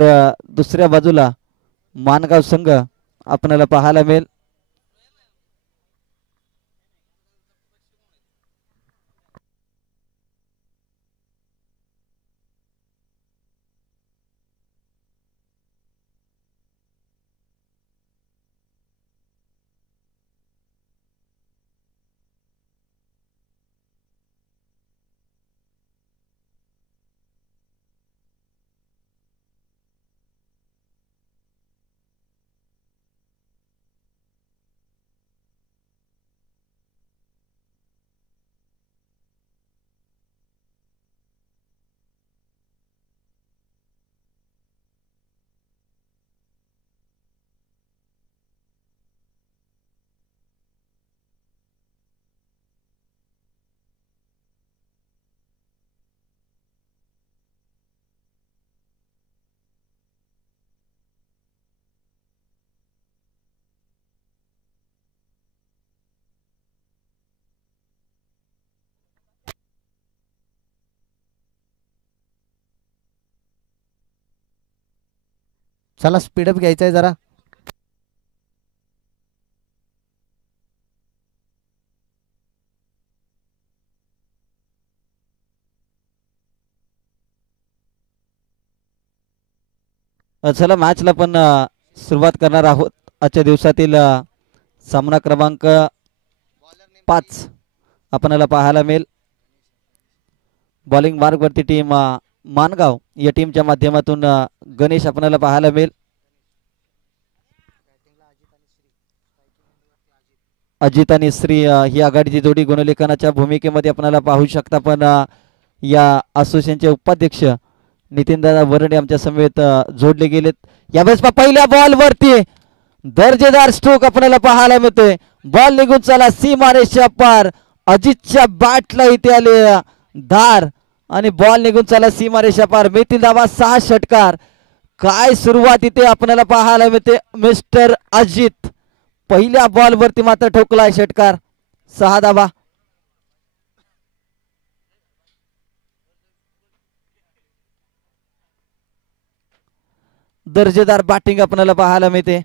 दुसऱ्या बाजूला मानगाव संघ आपल्याला पाहायला मिळेल. चला स्पीडअप घ्यायचा आहे जरा. चला मॅचला पण सुरुवात करणार आहोत. आजच्या दिवसातील सामना क्रमांक 5 आपल्याला पाहायला मिळेल. बॉलिंग मार्गवरती टीम मानगाव या टीमच्या माध्यमातून गणेश आपल्याला पाहायला मिळेल. अजित आणि श्री ही आघाडीची जोडी गुणलेखनाच्या भूमिकेमध्ये आपल्याला पाहू शकता. पण या असोसिएशनचे उपाध्यक्ष नितीनदादा वरडे आमच्या समेत जोडले गेलेत. यावेळेस पहिल्या बॉलवरती दर्जेदार स्ट्रोक आपल्याला पाहायला मिळतोय. बॉल निघून चला सीमारेषा पार. अजितच्या बॅटला इथे आले धार आणि बॉल निघून चला सीमारेषा पार. मिळतील धावा 6 षटकार. काय सुरुवात इथे आपल्याला पाहायला मिळते. मिस्टर अजित पहिल्या बॉलवरती मात्र ठोकलाय षटकार. 6 धावा. दर्जेदार बॅटिंग आपल्याला पाहायला मिळते.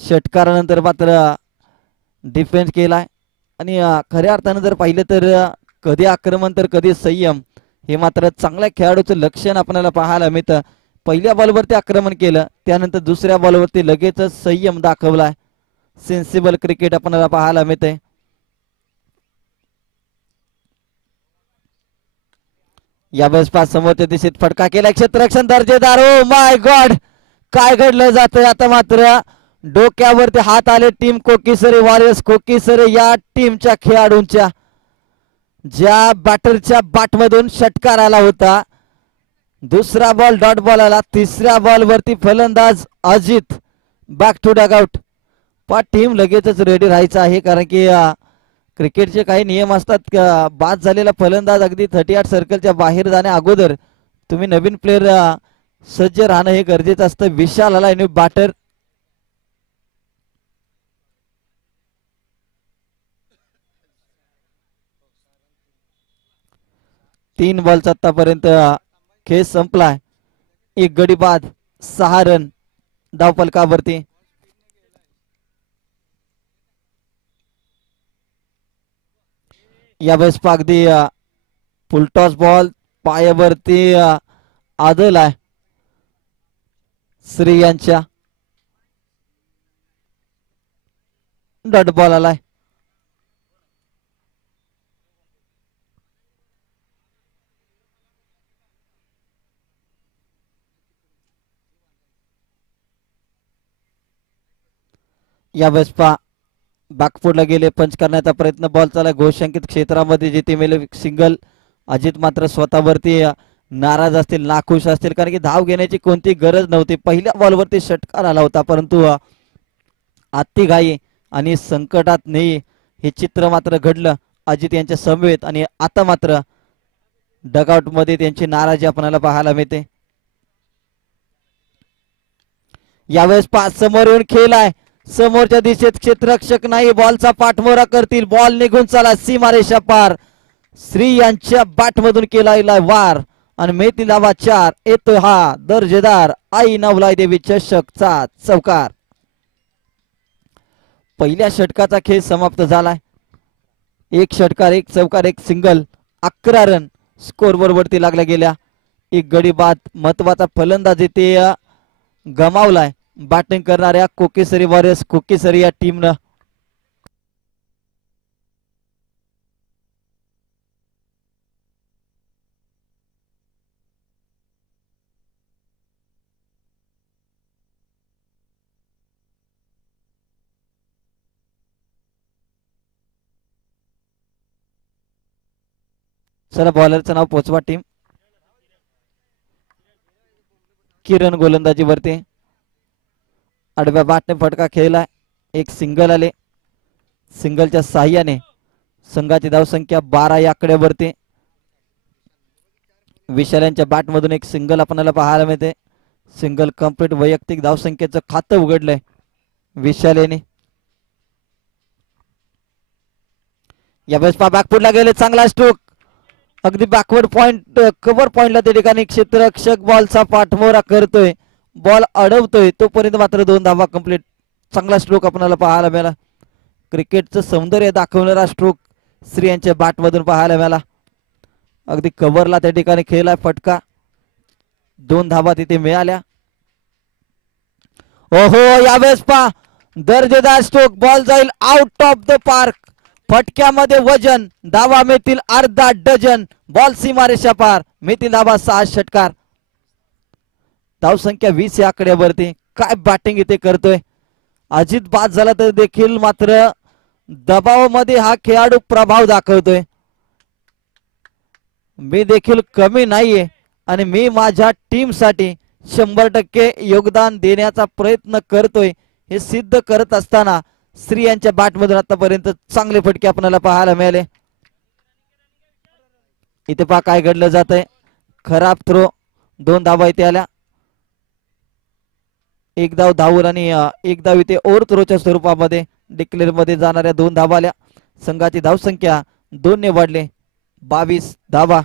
षटकारानंतर मात्र डिफेन्स केलाय आणि खऱ्या अर्थानं जर पाहिलं तर कधी आक्रमण तर कधी संयम हे मात्र चांगल्या खेळाडूचं लक्षण आपल्याला पाहायला मिळतं. पहिल्या बॉलवरती आक्रमण केलं, त्यानंतर दुसऱ्या बॉलवरती लगेच संयम दाखवलाय. सेन्सिबल क्रिकेट आपल्याला पाहायला मिळते. यावेळेस पाच समोरच्या दिशेत फटका केला. क्षेत्ररक्षण दर्जेदार. ओ माय गॉड, काय घडलं जातंय आता. मात्र डोक्यावरती हात आले टीम कोकीसरे वॉरियर्स. कोकीसरे या टीमच्या खेळाडूंच्या ज्या बॅटरच्या बॅटमधून षटकार आला होता. दुसरा बॉल डॉट बॉल आला. तिसऱ्या बॉल वरती फलंदाज अजित बॅक टू डगआउट. पण टीम लगेचच रेडी राहायचं आहे, कारण की क्रिकेटचे काही नियम असतात. बाद झालेला फलंदाज अगदी 38 सर्कलच्या बाहेर जाण्या अगोदर तुम्ही नवीन प्लेअर सज्ज राहणं हे गरजेचं असतं. विशाल आला न्यू बॅटर. तीन बॉलचा आतापर्यंत खेळ संपलाय. एक गडी बाद, 6 रन धावफलकावरती. यावेळेस अगदी फुलटॉस बॉल पायावरती आदल आहे श्री यांच्या. डॉट बॉल आलाय. यावेळेस बॅकफुटला गेले, पंच करण्याचा प्रयत्न. बॉल चालला घोषांकित क्षेत्रामध्ये, जिथे मेले सिंगल. अजित मात्र स्वतःवरती नाराज असतील, नाखुश असतील, कारण की धाव घेण्याची कोणती गरज नव्हती. पहिल्या बॉलवरती षटकार आला होता, परंतु आत्तिघाई आणि संकटात नाही हे चित्र मात्र घडलं अजित यांच्या समवेत. आणि आता मात्र डगआउट मध्ये त्यांची नाराजी आपल्याला पाहायला मिळते. यावेळेस समोर येऊन खेळ आहे. समोरच्या दिशेत क्षेत्ररक्षक नाही, बॉलचा पाठमोरा करतील. बॉल निघून चला सीमारेषा पार. श्री यांच्या बॅटमधून केला वार आणि मिळतील धावा 4. येतोय हा दर्जेदार आई नवलाई देवी चषकचा चौकार. पहिल्या षटकाचा खेळ समाप्त झालाय. 1 षटकार 1 चौकार 1 सिंगल. 11 रन स्कोर वरती लागल्या गेल्या. एक गडी बाद महत्वाचा फलंदाज इथे गमावलाय बॅटिंग करणाऱ्या कोकेसरी वॉरियर्स कोकेसरी या टीमनं. चला बॉलरचं नाव पोचवा टीम. किरण गोलंदाजी वरती आडव्या बॅटने फटका खेळलाय. एक सिंगल आले. सिंगलच्या साह्याने संघाची धावसंख्या 12 या आकड्यावरती. विशाल यांच्या बॅटमधून एक सिंगल आपल्याला पाहायला मिळते. सिंगल कंप्लीट वैयक्तिक धावसंख्येचं खातं उघडलंय विशाल यांनी. यावेळेस बॅकफुटला गेले. चांगला स्ट्रोक अगदी बॅकवर्ड पॉइंट कव्हर पॉइंटला त्या ठिकाणी क्षेत्ररक्षक बॉलचा पाठमोरा करतोय. बॉल अडवतोय तोपर्यंत मात्र 2 धावा कंप्लीट. चांगला स्ट्रोक आपल्याला पाहायला मिळाला. क्रिकेटचं सौंदर्य दाखवणारा स्ट्रोक श्री यांच्या बॅटमधून पाहायला मिळाला. अगदी कव्हरला त्या ठिकाणी खेळलाय फटका. 2 धावा तिथे मिळाल्या. ओहो यावेळेस पा दर्जेदार स्ट्रोक. बॉल जाईल आउट ऑफ द पार्क. फटक्यामध्ये वजन. धावा मिळतील अर्धा डझन. बॉल सीमारेषा पार. मिळतील धावा 6 षटकार. धावसंख्या 20 या आकड्यावरती. काय बॅटिंग इथे करतोय. अजित बाद झाला तर देखील मात्र दबावामध्ये हा खेळाडू प्रभाव दाखवतोय. मी देखील कमी नाहीये आणि मी माझ्या टीम साठी 100% योगदान देण्याचा प्रयत्न करतोय. हे सिद्ध करत असताना श्री यांच्या बॅटमधून आतापर्यंत चांगले फटके आपल्याला पाहायला मिळाले. इथे पहा काय घडलं जातंय. खराब थ्रो. 2 धावा इथे आल्या. 1 धाव धावून आणि 1 धाव इथे ओव्हर थ्रोच्या स्वरूपामध्ये डिक्लेअर मध्ये जाणाऱ्या 2 धावा आल्या. संघाची धावसंख्या 2 ने वाढले. 22 धावा.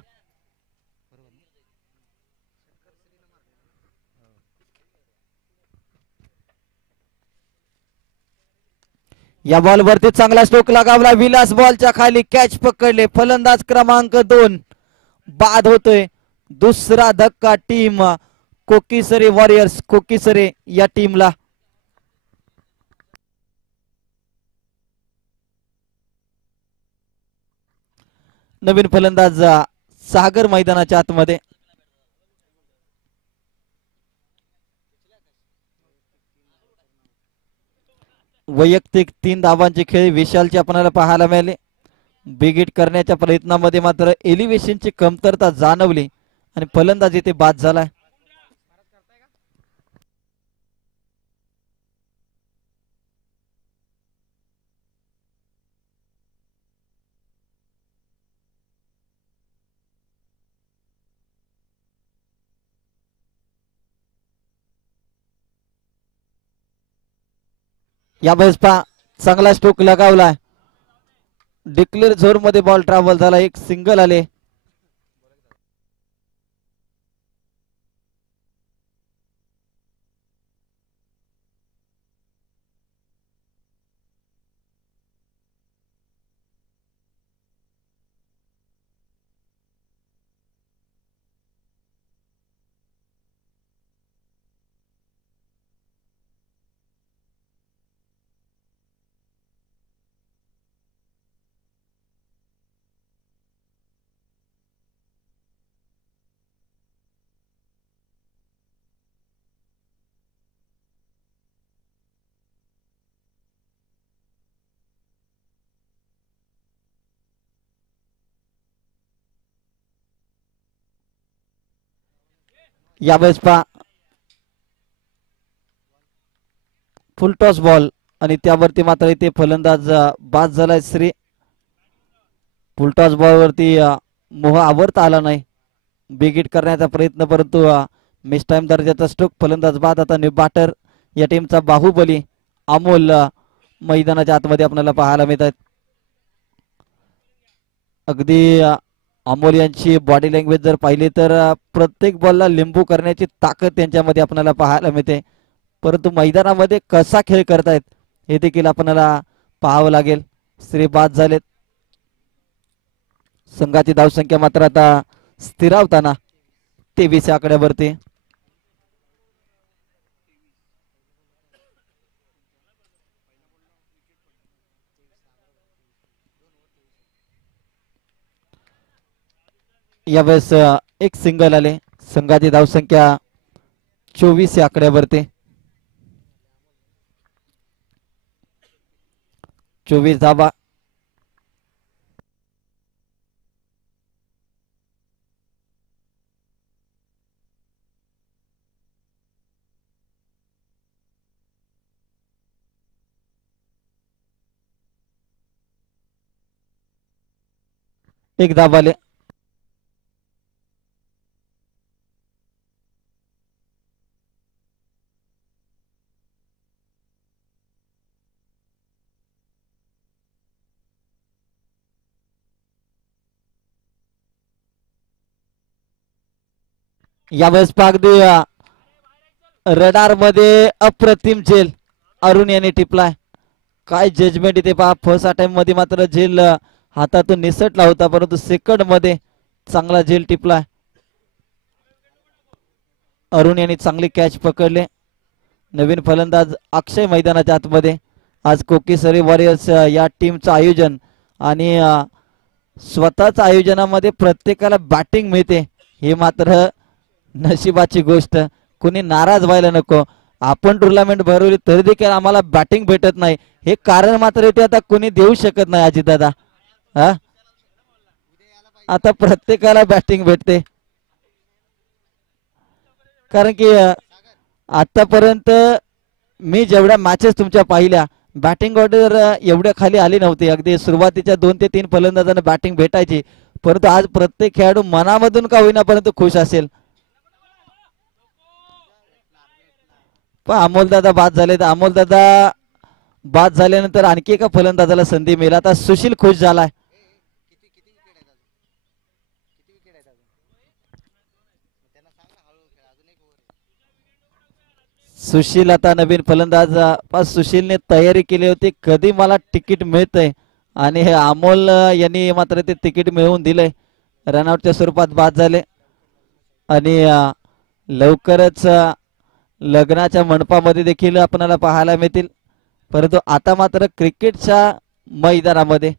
या बॉल वरती चांगला स्ट्रोक लगावला. विलास बॉलच्या खाली कॅच पकडले. फलंदाज क्रमांक 2 बाद होतोय. दुसरा धक्का टीम कोकीसरे वॉरियर्स कोकीसरे या टीमला. नवीन फलंदाज सागर मैदानाच्या आतमध्ये. वैयक्तिक 3 धावांचे खेळ विशालचे आपल्याला पाहायला मिळाले. बिगिट करण्याच्या प्रयत्नामध्ये मात्र एलिव्हेशनची कमतरता जाणवली आणि फलंदाज इथे बाद झालाय. यावेळेस पहा चांगला स्ट्रोक लगावलाय. डिक्लेअर झोन मध्ये बॉल ट्रॅव्हल झाला. एक सिंगल आले. यावेळेस पहा फुल टॉस बॉल आणि त्यावरती मात्र इथे फलंदाज बाद झालाय श्री. फुल टॉस बॉल वरती मोह आवरता आला नाही. बिगिट करण्याचा प्रयत्न परंतु मिस टाइम दर्जाचा स्ट्रोक. फलंदाज बाद. आता न्यू बॅटर या टीमचा बाहुबली अमोल मैदानाच्या आतमध्ये आपल्याला पाहायला मिळत आहेत. अगदी अमोल यांची बॉडी लँग्वेज जर पाहिली तर प्रत्येक बॉलला लिंबू करण्याची ताकद त्यांच्यामध्ये आपल्याला पाहायला मिळते. परंतु मैदानामध्ये कसा खेळ करतायत हे देखील आपल्याला पाहावं लागेल. श्री बाद झालेत. संघाची धावसंख्या मात्र आता स्थिरावताना 23 या आकड्यावरती. यावेळेस एक सिंगल आले. संघाची धावसंख्या 24 या आकड्यावरती. 24 धावा. एक धाव आले. यावेळेस पागदी रडार मध्ये अप्रतिम झेल अरुण यांनी टिपलाय. काय जजमेंट इथे पहा. फर्स्ट अटेम्प्ट मध्ये मात्र झेल हातातून निसटला होता परंतु सेकंड मध्ये चांगला झेल टिपलाय. अरुण यांनी चांगली कॅच पकडले. नवीन फलंदाज अक्षय मैदानाच्या आतमध्ये. आज कोकीसरी वॉरियर्स या टीमचं आयोजन आणि स्वतःच आयोजनामध्ये प्रत्येकाला बॅटिंग मिळते हे मात्र नशिबाची गोष्ट. कुणी नाराज व्हायला नको. आपण टुर्नामेंट भरवली तरी देखील आम्हाला बॅटिंग भेटत नाही हे कारण मात्र इथे आता कुणी देऊ शकत नाही. अजितदादा हा आता प्रत्येकाला बॅटिंग भेटते कारण की आतापर्यंत मी जेवढ्या मॅचेस तुमच्या पाहिल्या बॅटिंग ऑर्डर एवढ्या खाली आली नव्हती. अगदी सुरुवातीच्या 2 ते 3 फलंदाजांना बॅटिंग भेटायची परंतु आज प्रत्येक खेळाडू मनामधून का होईना परंतु खुश असेल. पण अमोलदादा बाद झाले. तर अमोलदादा बाद झाल्यानंतर आणखी एका फलंदाजाला संधी मिळेल. आता सुशील खुश झालाय. सुशील आता नवीन फलंदाज. सुशीलने तयारी केली होती कधी मला तिकीट मिळतंय आणि हे अमोल यांनी मात्र ते तिकीट मिळवून दिलंय. रनआउटच्या स्वरूपात बाद झाले आणि लवकरच लग्नाच्या मंडपामध्ये देखील आपल्याला पाहायला मिळतील. परंतु आता मात्र क्रिकेटच्या मैदानामध्ये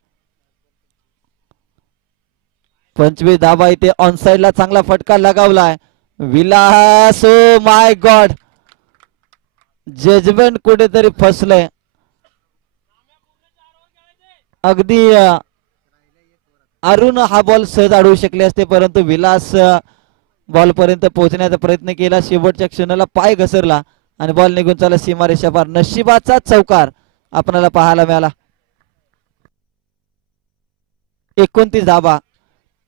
25 धावा इथे ऑनसाइडला चांगला फटका लगावलाय. Vilas oh my god judgment कुठेतरी फसलंय. अगदी अरुण हा बॉल सहज अडवू शकले असते परंतु विलास बॉल पर्यंत पोहोचण्याचा प्रयत्न केला. शेवटच्या क्षणाला पाय घसरला आणि बॉल निघून चालला सीमारेषा पार. नशिबाचा चौकार आपल्याला पाहायला मिळाला. 29 धावा.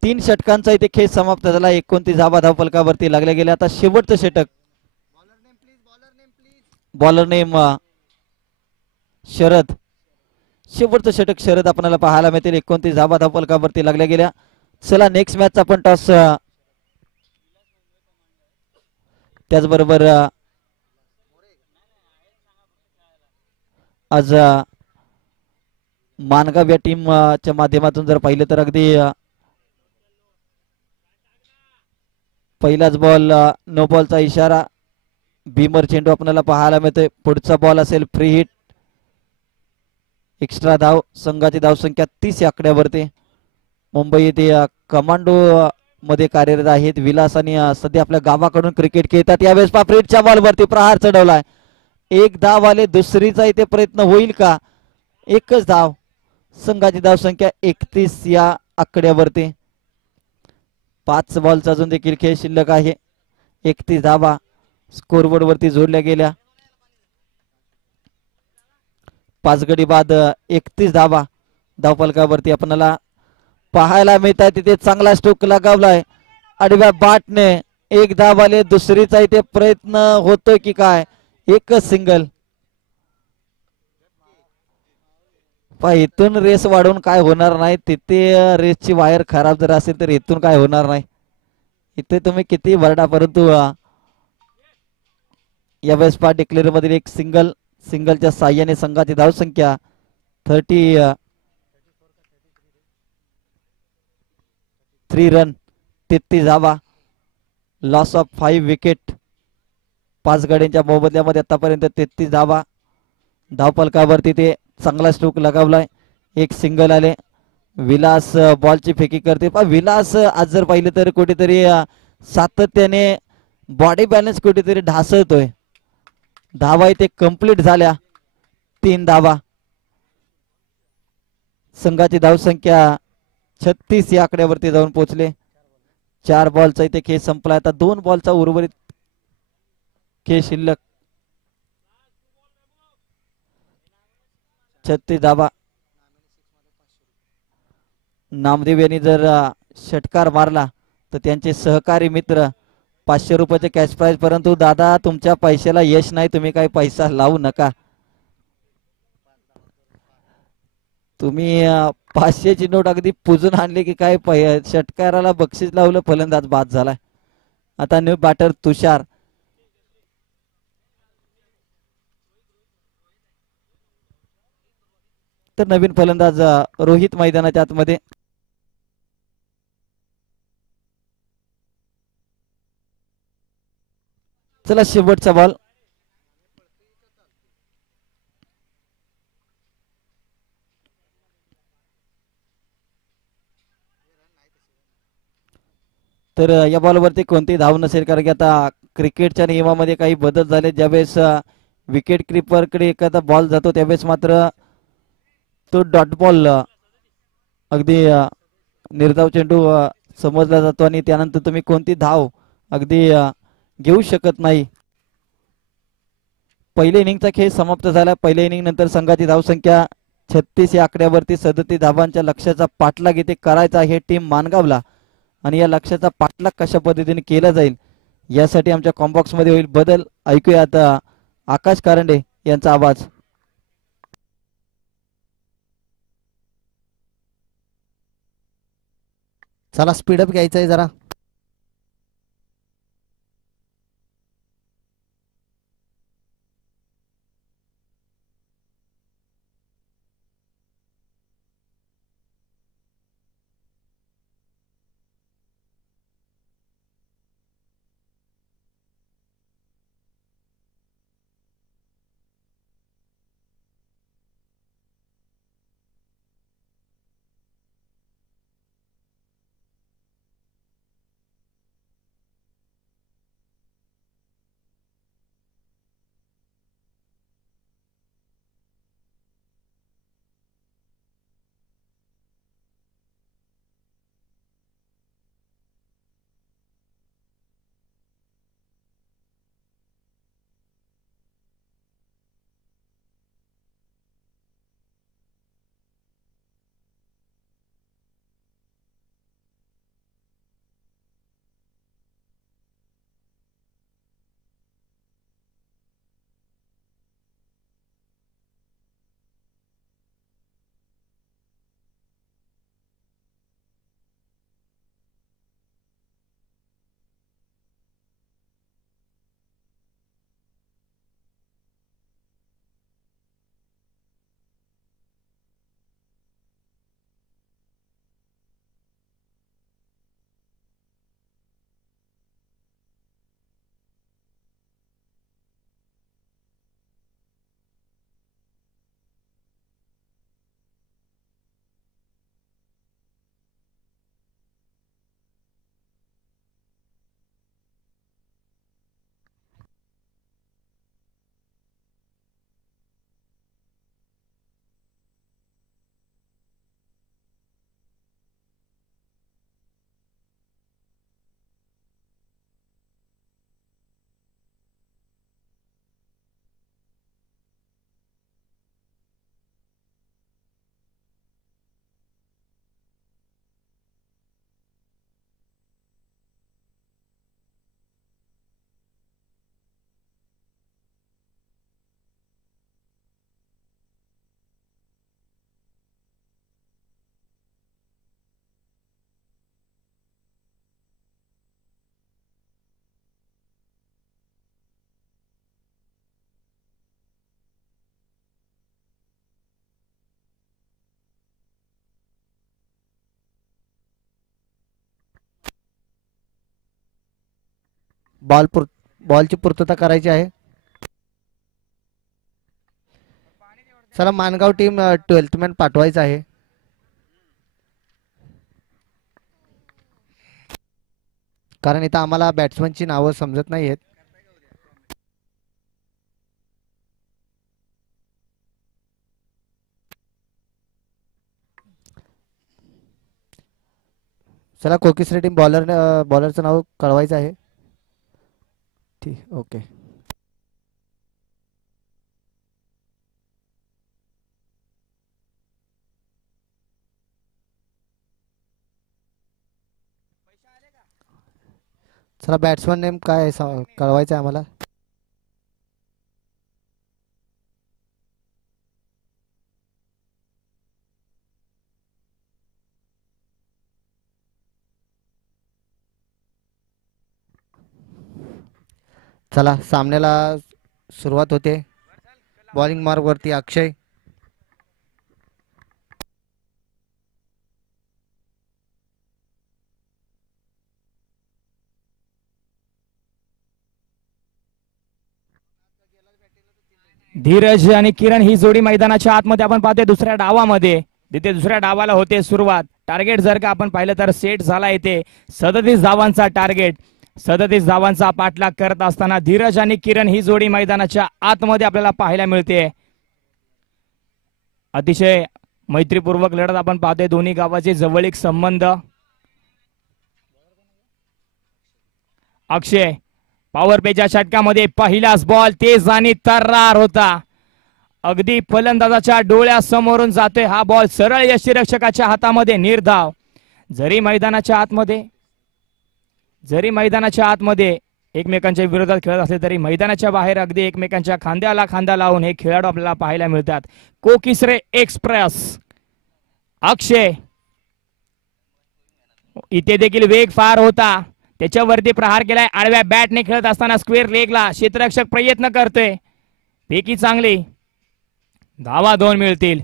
3 षटकांचा इथे खेळ समाप्त झाला. 29 धावा धावफलकावरती लागल्या गेल्या. आता शेवटचं षटक. Bowler name Sharad. शेवटचं षटक शरद आपल्याला पाहायला मिळतील. 29 धावा धावफलकावरती लागल्या गेल्या. चला नेक्स्ट मॅचचा पण टॉस. त्याचबरोबर आज मानगाव या टीमच्या माध्यमातून जर पाहिलं तर अगदी पहिलाच बॉल नो बॉलचा इशारा. भीमर चेंडू आपल्याला पाहायला मिळतोय. पुढचा बॉल असेल फ्री हिट. एक्स्ट्रा धाव. संघाची धावसंख्या 30 या आकड्यावरती. मुंबई येथे कमांडो मध्ये कार्यरत आहेत विलास आणि सध्या आपल्या गावाकडून क्रिकेट खेळतात. यावेळेस पापरेटच्या बॉलवरती प्रहार चढवलाय. 1 धाव आले. दुसरीचा इथे प्रयत्न होईल का. एकच धाव. संघाची धावसंख्या 31 या आकड्यावरती. 5 बॉलचा अजून देखील खेळ शिल्लक आहे. 31 धावा स्कोरबोर्ड वरती जोडल्या गेल्या. 5 गडी बाद 31 धावा धावफलकावरती आपल्याला पाहायला मिळतात. तिथे चांगला स्ट्रोक लगावलाय आडव्या बाटने. 1 धाव आले. दुसरीचा इथे प्रयत्न होतोय की काय. एकच सिंगल. पण इथून रेस वाढवून काय होणार नाही. तिथे रेसची वायर खराब जर असेल तर इथून काय होणार नाही. इथे तुम्ही किती वरडा, परंतु या वेळेस पहा डिक्लेअर मधील एक सिंगलच्या साह्याने संघाची धावसंख्या 3 रन 33 धावा. Loss of 5 wicket. 5 गड्यांच्या मोबदल्यामध्ये आतापर्यंत 33 धावा. धावपलकावरती ते चांगला स्ट्रोक लगावलाय. एक सिंगल आले. विलास बॉलची फेकी करते. पण विलास आज जर पाहिलं तर कुठेतरी सातत्याने बॉडी बॅलन्स कुठेतरी ढासळतोय. धावा इथे कंप्लीट झाल्या. 3 धावा. संघाची धावसंख्या 36 या आकड्यावरती जाऊन पोहोचले. 4 बॉलचा इथे खेळ संपला. आता 2 बॉलचा उर्वरित खेळ शिल्लक. 36 धावा. नामदेव यांनी जर षटकार मारला तर त्यांचे सहकारी मित्र 500 रुपयाचे कॅश प्राइज. परंतु दादा तुमच्या पैशाला यश नाही, तुम्ही काही पैसा लावू नका. तुम्ही 500ची नोट अगदी पुजून आणली की काय षटकाराला बक्षीस लावलं, फलंदाज बाद झालाय. आता न्यू बॅटर तुषार. तर नवीन फलंदाज रोहित मैदानाच्या आतमध्ये. चला शेवटचा बॉल. तर या बॉलवरती कोणती धाव नसेल, कारण की आता क्रिकेटच्या नियमामध्ये काही बदल झाले. ज्यावेळेस विकेट कीपरकडे एखादा बॉल जातो त्यावेळेस मात्र तो डॉट बॉल अगदी निर्धाव चेंडू समजला जातो आणि त्यानंतर तुम्ही कोणती धाव अगदी घेऊ शकत नाही. पहिल्या इनिंगचा खेळ समाप्त झाला. पहिल्या इनिंग नंतर संघाची धावसंख्या 36 या आकड्यावरती 37 धावांच्या लक्ष्याचा पाठलाग इथे करायचा हे टीम मानगावला. आणि या लक्ष्याचा पाठलाग कशा पद्धतीने केला जाईल यासाठी आमच्या कॉम्बॉक्स मध्ये होईल बदल. ऐकूया आता आकाश कारंडे यांचा आवाज. चला स्पीडअप घ्यायचा आहे जरा. बॉलची पूर्तता करायची आहे. चला मानगाव टीम 12th मॅन पाठवायचं आहे. कारण इथं आम्हाला बॅट्समनची नावं समजत नाही आहेत. चला कोकिसरे टीम बॉलरचं नाव कळवायचं आहे. ठीक ओके. चला बॅट्समन नेम काय आहे कळवायचं आहे आम्हाला. चला सामन्याला सुरुवात होते. बॉलिंग मार्क वरती अक्षय. धीरज आणि किरण ही जोडी मैदानाच्या आतमध्ये आपण पाहतोय दुसऱ्या डावामध्ये. तिथे दुसऱ्या डावाला होते सुरुवात. टार्गेट जर का आपण पाहिलं तर सेट झाला येते 37 धावांचा टार्गेट. 37 धावांचा पाठलाग करत असताना धीरज आणि किरण ही जोडी मैदानाच्या आतमध्ये आपल्याला पाहायला मिळते. अतिशय मैत्रीपूर्वक लढत आपण पाहतोय. दोन्ही गावाचे जवळीक संबंध. अक्षय पॉवर प्लेच्या षटकामध्ये पहिलाच बॉल तेज आणि तर्रार होता. अगदी फलंदाजाच्या डोळ्यासमोरून जातोय हा बॉल सरळ यष्टीरक्षकाच्या हातामध्ये. निर्धाव. जरी मैदानाच्या आतमध्ये एकमेकांच्या विरोधात खेळत असले तरी मैदानाच्या बाहेर अगदी एकमेकांच्या खांद्याला खांदा लावून हे खेळाडू आपल्याला पाहायला मिळतात. कोकिसरे एक्सप्रेस. अक्षय इथे देखील वेग फार होता. त्याच्यावरती प्रहार केलाय. आडव्या बॅटने खेळत असताना स्क्वेअर लेगला क्षेत्ररक्षक प्रयत्न करतोय. फेकी चांगली. धावा 2 मिळतील.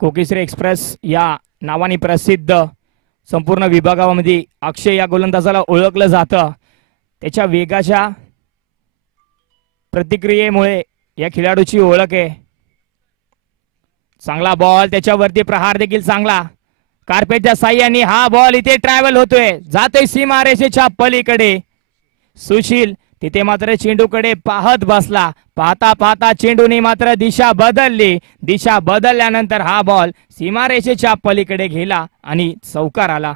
कोकिसरे एक्सप्रेस या नावाने प्रसिद्ध संपूर्ण विभागामध्ये अक्षय या गोलंदाजाला ओळखलं जातं. त्याच्या वेगाच्या प्रतिक्रियेमुळे या खेळाडूची ओळख आहे. चांगला बॉल. त्याच्यावरती प्रहार देखील चांगला. कार्पेटच्या साह्याने हा बॉल इथे ट्रॅव्हल होतोय. जातोय सीमारेषेच्या पलीकडे. सुशील तिथे मात्र चेंडूकडे पाहत बसला. पाहता पाहता चेंडूने मात्र दिशा बदलली. दिशा बदलल्यानंतर हा बॉल सीमारेषेच्या पलीकडे गेला आणि चौकार आला.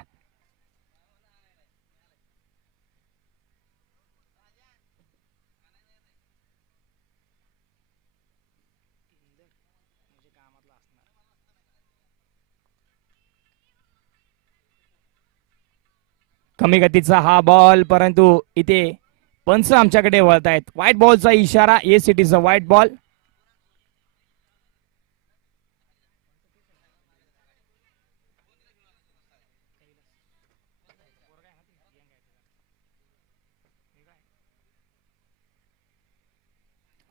कमी गतीचा हा बॉल. परंतु इथे पंच आमच्याकडे वळतायत. व्हाईट बॉलचा इशारा. Yes it is a white ball.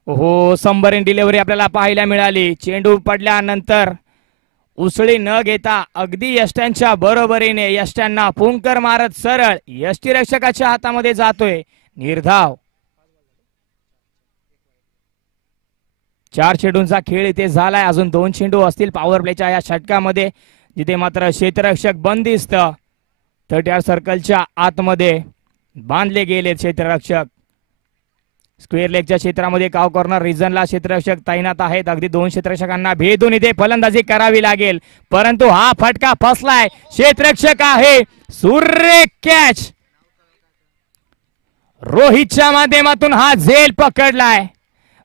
ओहो संबरीन डिलिव्हरी आपल्याला पाहायला मिळाली. चेंडू पडल्यानंतर उसळी न घेता अगदी यष्ट्यांच्या बरोबरीने यष्ट्यांना फुंकर मारत सरळ यष्टीरक्षकाच्या हातामध्ये जातोय. निर्धाव. 4 चेंडूंचा खेळ इथे झालाय. अजून 2 चेंडू असतील पॉवर प्लेच्या या षटकामध्ये. जिथे मात्र क्षेत्ररक्षक बंदिस्त 30 सर्कलच्या आतमध्ये बांधले गेले क्षेत्ररक्षक. स्क्वेअर लेगच्या क्षेत्रामध्ये काव कॉर्नर रिजनला क्षेत्ररक्षक तैनात आहेत. अगदी 2 क्षेत्ररक्षकांना भेदून इथे फलंदाजी करावी लागेल. परंतु हा फटका फसलाय. क्षेत्ररक्षक आहे. सुरेख कॅच. रोहितच्या माध्यमातून हा झेल पकडलाय.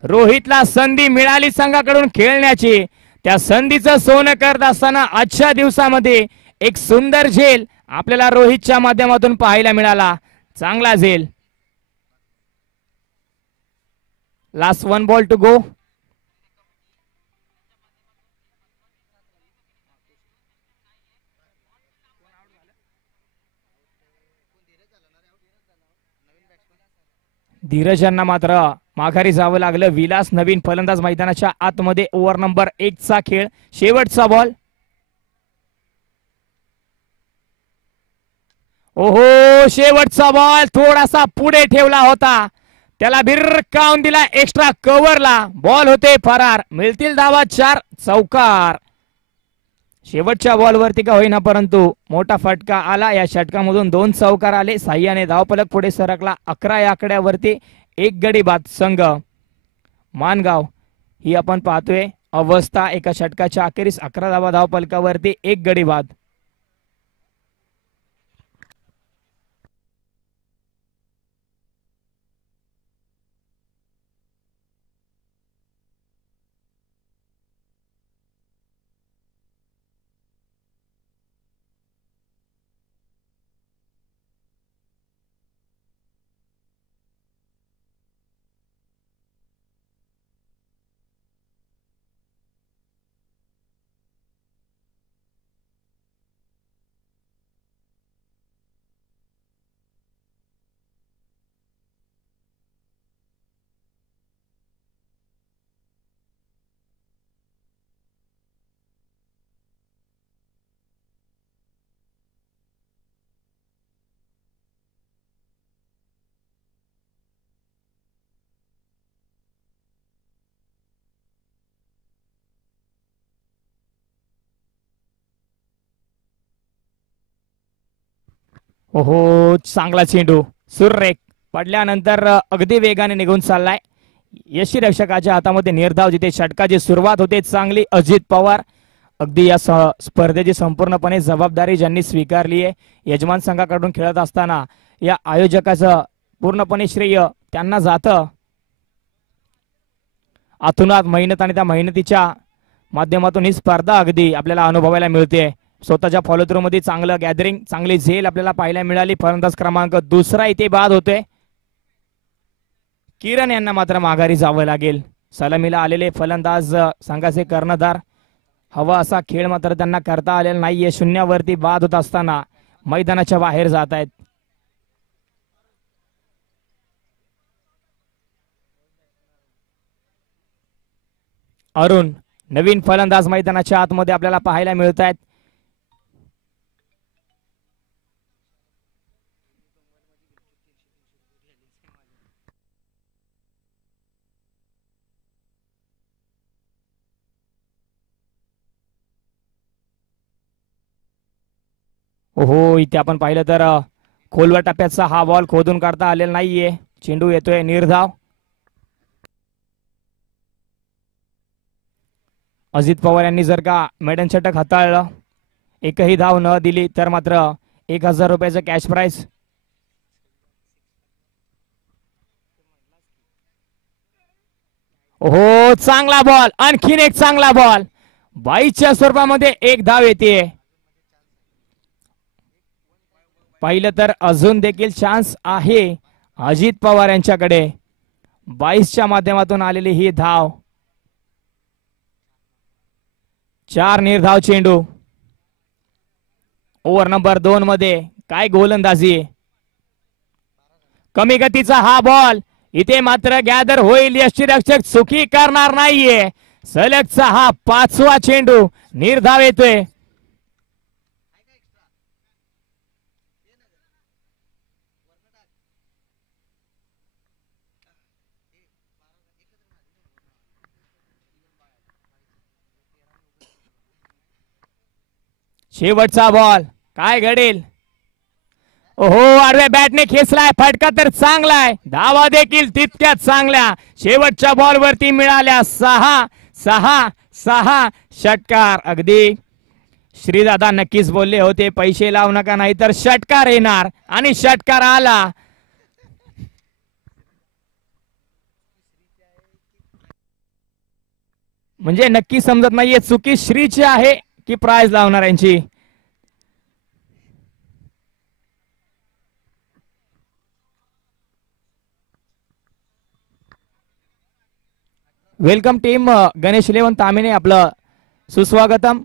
रोहितला संधी मिळाली संघाकडून खेळण्याची. त्या संधीचं सोनं करत असताना आजच्या दिवसामध्ये एक सुंदर झेल आपल्याला रोहितच्या माध्यमातून पाहायला मिळाला. चांगला झेल. Last 1 ball to go. Dheeraj यांना मात्र माघारी जावं लागलं. विलास नवीन फलंदाज मैदानाच्या आतमध्ये. ओव्हर नंबर 1 चा खेळ, शेवटचा बॉल. ओहो, शेवटचा बॉल थोडासा पुढे ठेवला होता, त्याला भिरकावून दिला एक्स्ट्रा कव्हरला. बॉल होते फरार. मिळतील धावा 4. चौकार. शेवटच्या बॉलवरती का होईना परंतु मोठा फटका आला. या षटकामधून 2 चौकार आले. साह्याने धावफलक पुढे सरकला 11 या आकड्यावरती. 1 गडी बाद संघ मानगाव ही आपण पाहतोय अवस्था. एका षटकाच्या अखेरीस 11 धावा धावफलकावरती, 1 गडी बाद. ओहो, चांगला चेंडू सुरेख पडल्यानंतर अगदी वेगाने निघून चाललाय. यष्टीरक्षकाच्या हातामध्ये निर्धाव. जिथे षटकाची सुरुवात होते चांगली. अजित पवार अगदी या स्पर्धेची संपूर्णपणे जबाबदारी ज्यांनी स्वीकारली आहे. यजमान संघाकडून खेळत असताना या आयोजकाचं पूर्णपणे श्रेय त्यांना जातं. आतुनात मेहनत आणि त्या मेहनतीच्या माध्यमातून ही स्पर्धा अगदी आपल्याला अनुभवायला मिळते. स्वतःच्या फॉलो थ्रू मध्ये चांगलं गॅदरिंग, चांगली झेल आपल्याला पाहायला मिळाली. फलंदाज क्रमांक 2 इथे बाद होतोय. किरण यांना मात्र माघारी जावं लागेल. सलामीला आलेले फलंदाज संघाचे कर्णधार. हवा असा खेळ मात्र त्यांना करता आलेला नाहीये. 0वरती बाद होत असताना मैदानाच्या बाहेर जात आहेत. अरुण नवीन फलंदाज मैदानाच्या आतमध्ये आपल्याला पाहायला मिळत आहेत. ओहो, इथे आपण पाहिलं तर खोलवर टप्प्याचा हा बॉल खोदून काढता आलेला नाहीये. चेंडू येतोय निर्धाव. अजित पवार यांनी जर का मेडन षटक हाताळलं, एकही धाव न दिली तर मात्र 1000 रुपयाचं कॅश प्राइज. ओहो, चांगला बॉल. आणखीन एक चांगला बॉल. 22च्या स्वरूपामध्ये 1 धाव येते. पाहिलं तर अजून देखील चान्स आहे अजित पवार यांच्याकडे. 22च्या माध्यमातून आलेली ही धाव. 4 निर्धाव चेंडू. ओव्हर नंबर 2 मध्ये काय गोलंदाजी. कमी गतीचा हा बॉल. इथे मात्र गॅदर होईल. यष्टीरक्षक चुकी करणार नाहीये. सलगचा हा 5वा चेंडू. निर्धाव येतोय. शेवटचा बॉल काय घडेल. ओहो, आडव्या बॅटने खेचलाय. फटका तर चांगलाय. धावा देखील तितक्याच चांगल्या. शेवटच्या बॉलवरती मिळाल्या 6 षटकार. अगदी श्रीदादा नक्कीच बोलले होते पैसे लावू नका नाहीतर षटकार येणार, आणि षटकार आला. म्हणजे नक्की समजत नाहीये चुकी श्रीची आहे की प्राइज लावणाऱ्यांची. वेलकम टीम गणेश 11 तामिने, आपलं सुस्वागतम.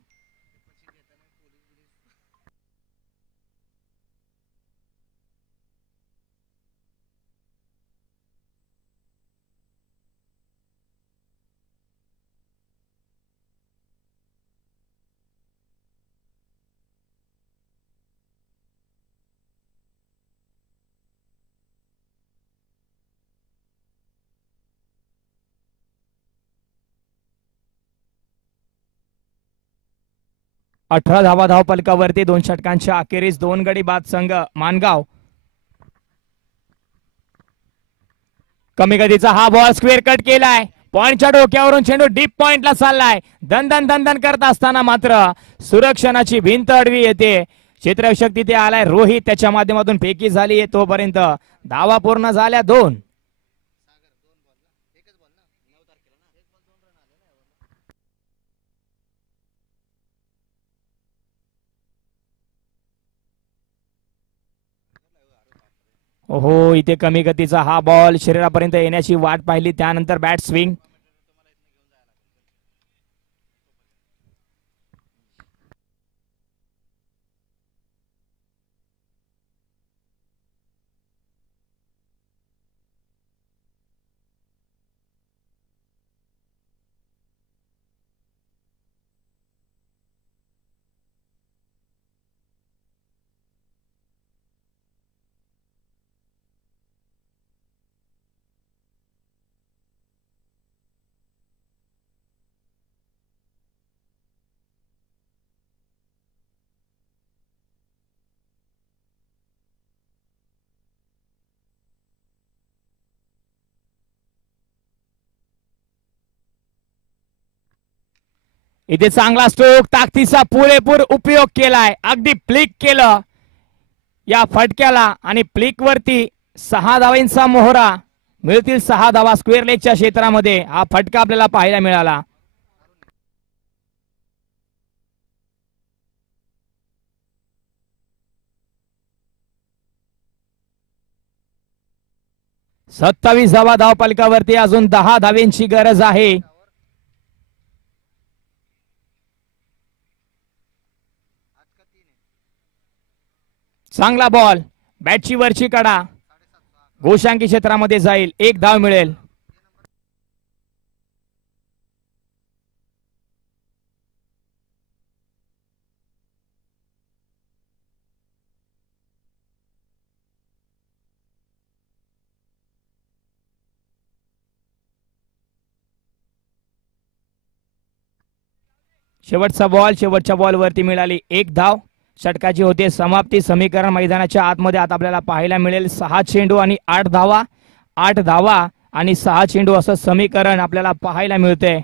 18 धावा धावपलकावरती 2 षटकांच्या अखेरीस 2 गडी बाद संघ मानगाव. कमी गतीचा हा बॉल स्क्वेअर कट केलाय. पॉइंटच्या डोक्यावरून चेंडू डीप पॉइंटला चाललाय. दन दन करत असताना मात्र सुरक्षणाची भिंत अडवी येते. क्षेत्ररक्षक तिथे आलाय रोहित, त्याच्या माध्यमातून फेकी झाली. तोपर्यंत धावा पूर्ण झाल्या 2. हो, इथे कमी गतीचा हा बॉल शरीरापर्यंत येण्याची वाट पाहिली, त्यानंतर बॅट स्विंग. इथे चांगला स्ट्रोक, ताकदीचा पुरेपूर उपयोग केलाय. अगदी प्लिक केलं या फटक्याला आणि प्लिक वरती 6 धावांचा मोहरा. मिळतील 6 धावा स्क्वेअर लेगच्या क्षेत्रामध्ये. हा फटका आपल्याला पाहायला मिळाला. सत्तावीस धावा धावपलकावरती, अजून 10 धावेंची गरज आहे. चांगला बॉल, बॅटची वरची कडा गोशांकी क्षेत्रामध्ये जाईल. 1 धाव मिळेल. शेवटचा बॉल, शेवटच्या बॉल वरती मिळाली 1 धाव. षटकाची होते समाप्ती. समीकरण मैदानाच्या आतमध्ये आता आपल्याला पाहायला मिळेल 6 चेंडू आणि 8 धावा. 8 धावा आणि 6 चेंडू असं समीकरण आपल्याला पाहायला मिळते.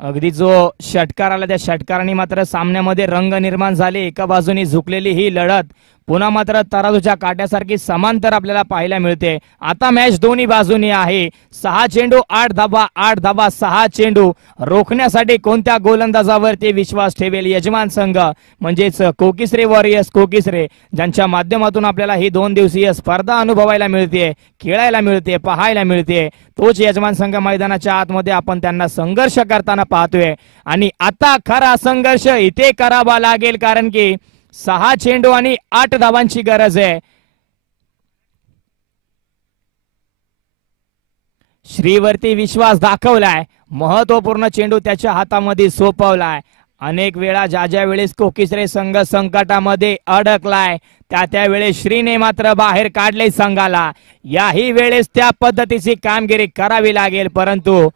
अगदी जो षटकार आला त्या षटकाराने मात्र सामन्यामध्ये रंग निर्माण झाले. एका बाजूने झुकलेली ही लढत पुन्हा मात्र तराजूच्या काट्यासारखी समांतर आपल्याला पाहायला मिळते. आता मॅच दोन्ही बाजूनी आहे. 6 चेंडू 8 धावा, 8 धावा 6 चेंडू. रोखण्यासाठी कोणत्या गोलंदाजावरती विश्वास ठेवेल यजमान संघ, म्हणजेच कोकिसरे वॉरियर्स कोकिसरे, ज्यांच्या माध्यमातून आपल्याला ही 2 दिवसीय स्पर्धा अनुभवायला मिळते, खेळायला मिळते, पाहायला मिळते. तोच यजमान संघ मैदानाच्या आतमध्ये आपण त्यांना संघर्ष करताना पाहतोय. आणि आता खरा संघर्ष इथे करावा लागेल, कारण की 6 चेंडू आणि 8 धावांची गरज आहे. श्रीवरती विश्वास दाखवलाय. महत्वपूर्ण चेंडू त्याच्या हातामध्ये सोपवलाय. अनेक वेळा ज्या वेळेस कोकिसरे संघ संकटामध्ये अडकलाय त्या वेळेस श्रीने मात्र बाहेर काढले संघाला. याही वेळेस त्या पद्धतीची कामगिरी करावी लागेल. परंतु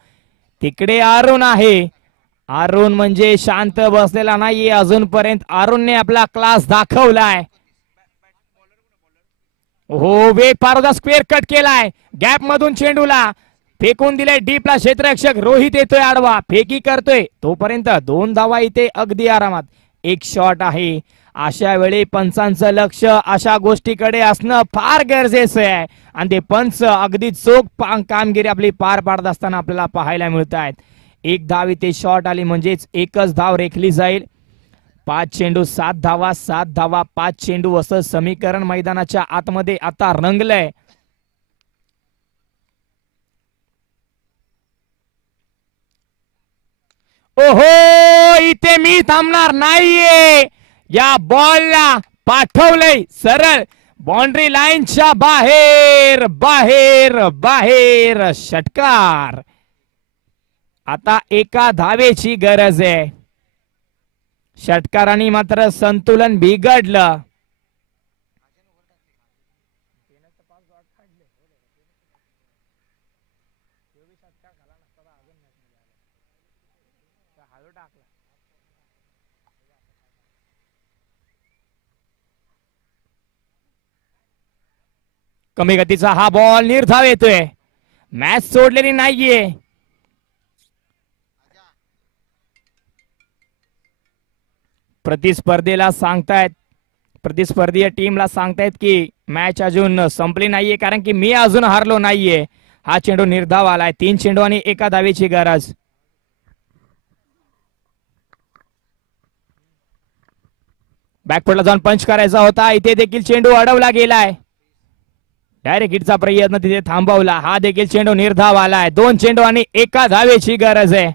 तिकडे अरुण आहे. अरुण म्हणजे शांत बसलेला नाहीये अजूनपर्यंत. अरुणने आपला क्लास दाखवलाय. हो, वेग पारोदा स्क्वेअर कट केलाय. गॅप मधून चेंडूला फेकून दिले डीपला. क्षेत्ररक्षक रोहित येतोय आडवा, फेकी करतोय. तोपर्यंत 2 धावा इथे अगदी आरामात. 1 शॉट आहे. अशा वेळी पंचांचं लक्ष अशा गोष्टीकडे असणं फार गरजेचं आहे. आणि ते पंच अगदी चोख कामगिरी आपली पार पाडत असताना आपल्याला पाहायला मिळत आहेत. 1 धाव इथे शॉट आली म्हणजेच 1च धाव रेखली जाईल. 5 चेंडू 7 धावा, 7 धावा 5 चेंडू असं समीकरण मैदानाच्या आतमध्ये आता रंगलंय. ओहो, इथे मी थांबणार नाहीये. या बॉलला पाठवलंय सरळ बाउंड्री लाईनच्या बाहेर. बाहेर बाहेर षटकार. आता 1 धावेची गरज आहे. षटकाराने मात्र संतुलन बिघडलं. कमी गतीचा हा बॉल निर्धाव येतोय. मॅच सोडलेली नाहीये. प्रतिस्पर्धीला सांगतायत, प्रतिस्पर्धीय टीमला सांगतायत की मॅच अजून संपली नाहीये, कारण की मी अजून हारलो नाहीये. हा चेंडू निर्धाव आलाय. 3 चेंडू आणि 1 धावेची गरज. बॅकफुटला जाऊन पंच करायचा होता. इथे देखील चेंडू अडवला गेलाय. डायरेक्ट हिटचा प्रयत्न तिथे थांबवला. हा देखील चेंडू निर्धाव आलाय. 2 चेंडू आणि 1 धावेची गरज आहे.